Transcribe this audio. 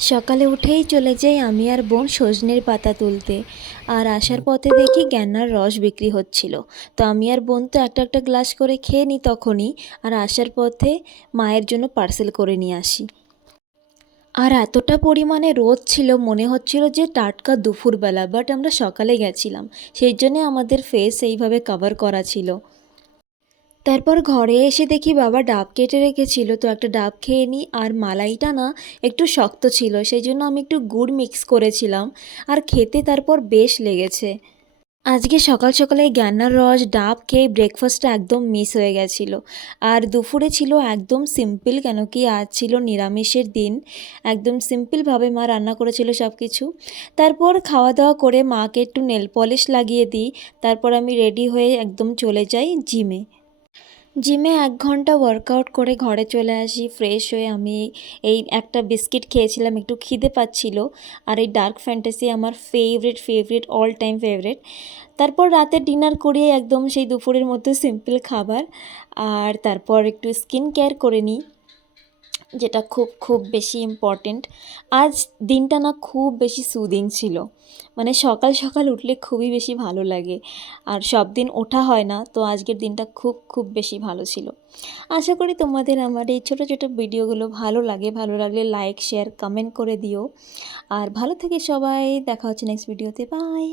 সকালে উঠেই চলে যাই আমি আর বোন সজনের পাতা তুলতে। আর আসার পথে দেখি গ্যান্নার রস বিক্রি হচ্ছিল। তো আমি আর বোন তো একটা একটা গ্লাস করে খেয়ে নিই তখনই। আর আসার পথে মায়ের জন্য পার্সেল করে নিয়ে আসি। আর এতটা পরিমাণে রোদ ছিল, মনে হচ্ছিল যে টাটকা দুপুরবেলা, বাট আমরা সকালে গেছিলাম, সেই জন্যে আমাদের ফেস এইভাবে কভার করা ছিল। তারপর ঘরে এসে দেখি বাবা ডাব কেটে রেখেছিল, তো একটা ডাব খেয়ে নিই। আর মালাইটা না একটু শক্ত ছিল, সেই জন্য আমি একটু গুড় মিক্স করেছিলাম, আর খেতে তারপর বেশ লেগেছে। আজকে সকাল সকালে গ্যান্নার রস ডাব খেয়ে ব্রেকফাস্টটা একদম মিস হয়ে গেছিলো। আর দুপুরে ছিল একদম সিম্পল, কেন কি আজ ছিল নিরামিষের দিন। একদম সিম্পলভাবে মা রান্না করেছিল সব কিছু। তারপর খাওয়া দাওয়া করে মাকে একটু নেল পলিশ লাগিয়ে দিই। তারপর আমি রেডি হয়ে একদম চলে যাই জিমে। জিমে ১ ঘন্টা ওয়ার্কআউট করে ঘরে চলে আসি ফ্রেশ হয়ে। আমি এই একটা বিস্কিট খেয়েছিলাম, একটু খিদে পাচ্ছিল। আর এই ডার্ক ফ্যান্টাসি আমার ফেভারিট অল টাইম ফেভারিট। তারপর রাতে ডিনার করি একদম সেই দুপুরের মতো সিম্পল খাবার। আর তারপর একটু স্কিন কেয়ার করে নিই, যেটা খুব বেশি ইম্পর্টেন্ট। আজ দিনটা না খুব বেশি সুদিং ছিল, মানে সকাল সকাল উঠলে খুবই বেশি ভালো লাগে। আর সব দিন ওঠা হয় না, তো আজকের দিনটা খুব বেশি ভালো ছিল। আশা করি তোমাদের আমার এই ছোটো ছোটো ভিডিওগুলো ভালো লাগে। ভালো লাগলে লাইক শেয়ার কমেন্ট করে দিও। আর ভালো থেকে সবাই, দেখা হচ্ছে নেক্সট ভিডিওতে। বাই।